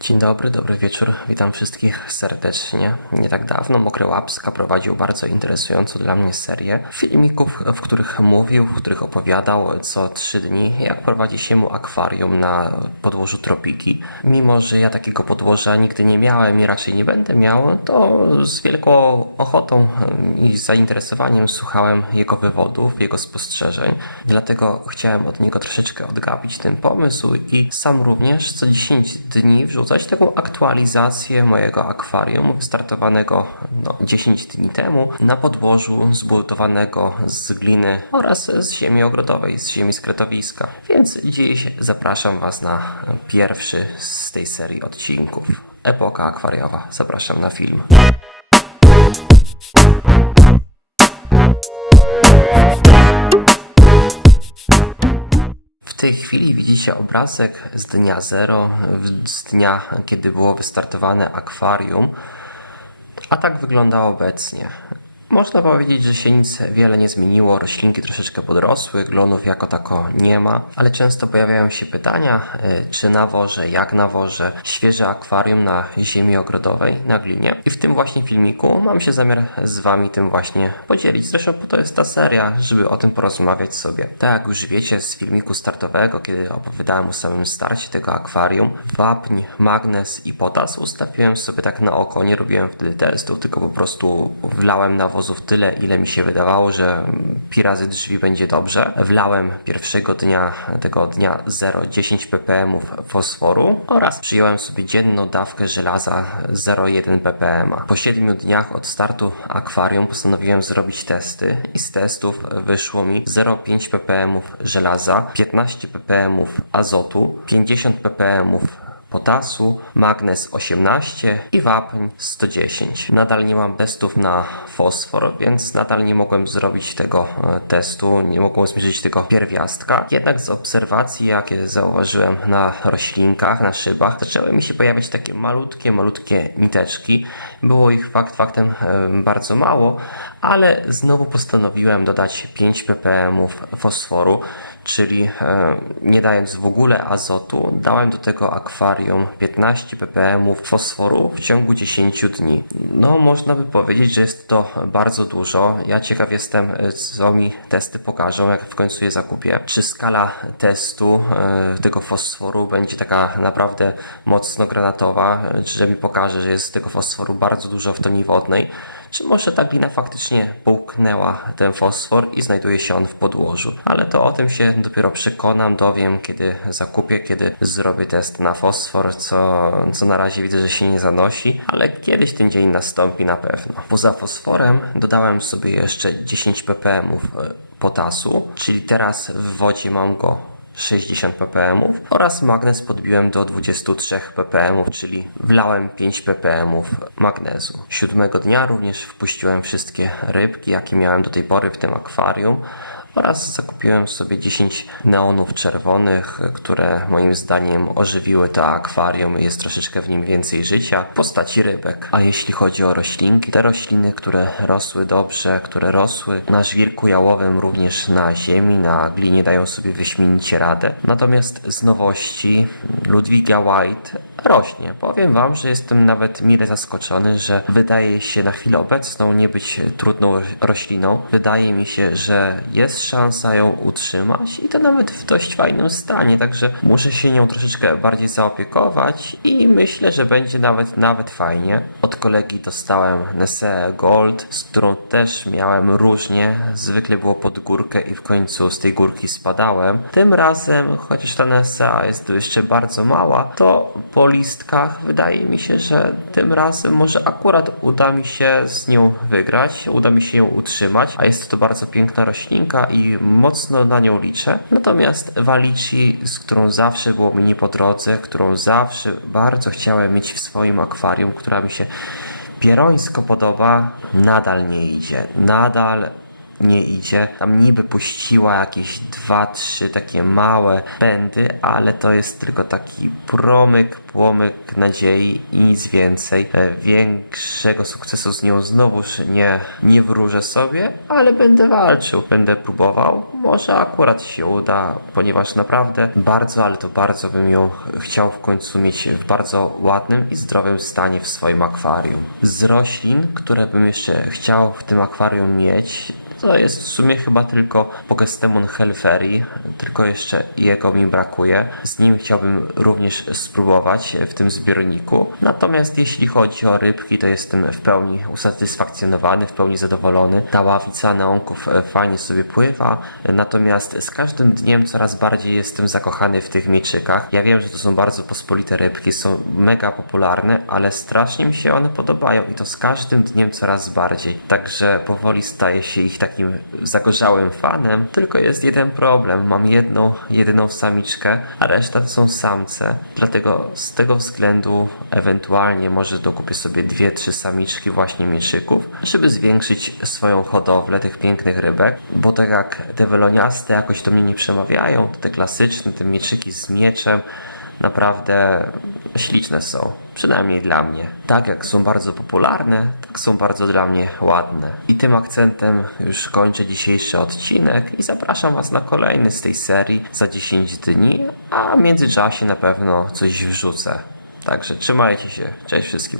Dzień dobry, dobry wieczór. Witam wszystkich serdecznie. Nie tak dawno Mokry Łapska prowadził bardzo interesującą dla mnie serię filmików, w których mówił, w których opowiadał co trzy dni, jak prowadzi się mu akwarium na podłożu tropiki. Mimo, że ja takiego podłoża nigdy nie miałem i raczej nie będę miał, to z wielką ochotą i zainteresowaniem słuchałem jego wywodów, jego spostrzeżeń. Dlatego chciałem od niego troszeczkę odgapić ten pomysł i sam również co 10 dni wrzucać taką aktualizację mojego akwarium startowanego no, 10 dni temu na podłożu zbudowanego z gliny oraz z ziemi ogrodowej, z ziemi z kretowiska. Więc dziś zapraszam Was na pierwszy z tej serii odcinków. Epoka akwariowa. Zapraszam na film. Tej chwili widzicie obrazek z dnia zero, z dnia, kiedy było wystartowane akwarium, a tak wygląda obecnie. Można powiedzieć, że się nic wiele nie zmieniło, roślinki troszeczkę podrosły, glonów jako tako nie ma, ale często pojawiają się pytania, y, czy nawożę, jak nawożę świeże akwarium na ziemi ogrodowej, na glinie. I w tym właśnie filmiku mam się zamiar z Wami tym właśnie podzielić. Zresztą po to jest ta seria, żeby o tym porozmawiać sobie. Tak jak już wiecie z filmiku startowego, kiedy opowiadałem o samym starcie tego akwarium, wapń, magnez i potas ustawiłem sobie tak na oko, nie robiłem wtedy testów, tylko po prostu wlałem tyle, ile mi się wydawało, że pi razy drzwi będzie dobrze. Wlałem pierwszego dnia, tego dnia 0,10 ppm fosforu oraz przyjąłem sobie dzienną dawkę żelaza 0,1 ppm. Po 7 dniach od startu akwarium postanowiłem zrobić testy i z testów wyszło mi 0,5 ppm żelaza, 15 ppm azotu, 50 ppm potasu, magnez 18 i wapń 110. Nadal nie mam testów na fosfor, więc nadal nie mogłem zrobić tego e, testu, nie mogłem zmierzyć tego pierwiastka. Jednak z obserwacji, jakie zauważyłem na roślinkach, na szybach, zaczęły mi się pojawiać takie malutkie, malutkie niteczki. Było ich fakt faktem e, bardzo mało, ale znowu postanowiłem dodać 5 ppm fosforu, czyli e, nie dając w ogóle azotu, dałem do tego akwarium 15 ppm fosforu w ciągu 10 dni. No, można by powiedzieć, że jest to bardzo dużo. Ja ciekaw jestem, co mi testy pokażą, jak w końcu je zakupię. Czy skala testu e, tego fosforu będzie taka naprawdę mocno granatowa, czy że mi pokaże, że jest tego fosforu bardzo dużo w toni wodnej, czy może ta glina faktycznie połknęła ten fosfor i znajduje się on w podłożu. Ale to o tym się dopiero przekonam, dowiem, kiedy zakupię, kiedy zrobię test na fosfor, co, co na razie widzę, że się nie zanosi, ale kiedyś ten dzień nastąpi na pewno. Poza fosforem dodałem sobie jeszcze 10 ppm potasu, czyli teraz w wodzie mam go 60 ppm oraz magnez podbiłem do 23 ppm, czyli wlałem 5 ppm magnezu. Siódmego dnia również wpuściłem wszystkie rybki, jakie miałem do tej pory w tym akwarium oraz zakupiłem sobie 10 neonów czerwonych, które moim zdaniem ożywiły to akwarium i jest troszeczkę w nim więcej życia w postaci rybek. A jeśli chodzi o roślinki, te rośliny, które rosły dobrze, które rosły na żwirku jałowym, również na ziemi, na glinie dają sobie wyśmienicie radę. Natomiast z nowości Ludwigia White rośnie. Powiem Wam, że jestem nawet mile zaskoczony, że wydaje się na chwilę obecną nie być trudną rośliną. Wydaje mi się, że jest szansa ją utrzymać i to nawet w dość fajnym stanie, także muszę się nią troszeczkę bardziej zaopiekować i myślę, że będzie nawet nawet fajnie. Od kolegi dostałem Nese Gold, z którą też miałem różnie. Zwykle było pod górkę i w końcu z tej górki spadałem. Tym razem, chociaż ta Nesa jest jeszcze bardzo mała, to po listkach wydaje mi się, że tym razem może akurat uda mi się z nią wygrać, uda mi się ją utrzymać, a jest to bardzo piękna roślinka i mocno na nią liczę. Natomiast Walici, z którą zawsze było mi nie po drodze, którą zawsze bardzo chciałem mieć w swoim akwarium, która mi się pierońsko podoba, nadal nie idzie. Nadal nie idzie. Tam niby puściła jakieś dwa, trzy takie małe pędy, ale to jest tylko taki promyk, płomyk nadziei i nic więcej. E, Większego sukcesu z nią znowuż nie, nie wróżę sobie, ale będę walczył, będę próbował. Może akurat się uda, ponieważ naprawdę bardzo, ale to bardzo bym ją chciał w końcu mieć w bardzo ładnym i zdrowym stanie w swoim akwarium. Z roślin, które bym jeszcze chciał w tym akwarium mieć, to jest w sumie chyba tylko Pokestemon Helferi, tylko jeszcze jego mi brakuje. Z nim chciałbym również spróbować w tym zbiorniku. Natomiast jeśli chodzi o rybki, to jestem w pełni usatysfakcjonowany, w pełni zadowolony. Ta ławica neonków e, fajnie sobie pływa, natomiast z każdym dniem coraz bardziej jestem zakochany w tych mieczykach. Ja wiem, że to są bardzo pospolite rybki, są mega popularne, ale strasznie mi się one podobają i to z każdym dniem coraz bardziej. Także powoli staję się ich takim zagorzałym fanem. Tylko jest jeden problem. Mam jedną, jedyną samiczkę, a reszta to są samce. Dlatego z tego względu ewentualnie może dokupię sobie dwie, trzy samiczki właśnie mieczyków, żeby zwiększyć swoją hodowlę tych pięknych rybek, bo tak jak te weloniaste jakoś do mnie nie przemawiają, to te klasyczne, te mieczyki z mieczem, naprawdę śliczne są. Przynajmniej dla mnie. Tak jak są bardzo popularne, tak są bardzo dla mnie ładne. I tym akcentem już kończę dzisiejszy odcinek i zapraszam Was na kolejny z tej serii za 10 dni, a w międzyczasie na pewno coś wrzucę. Także trzymajcie się. Cześć wszystkim.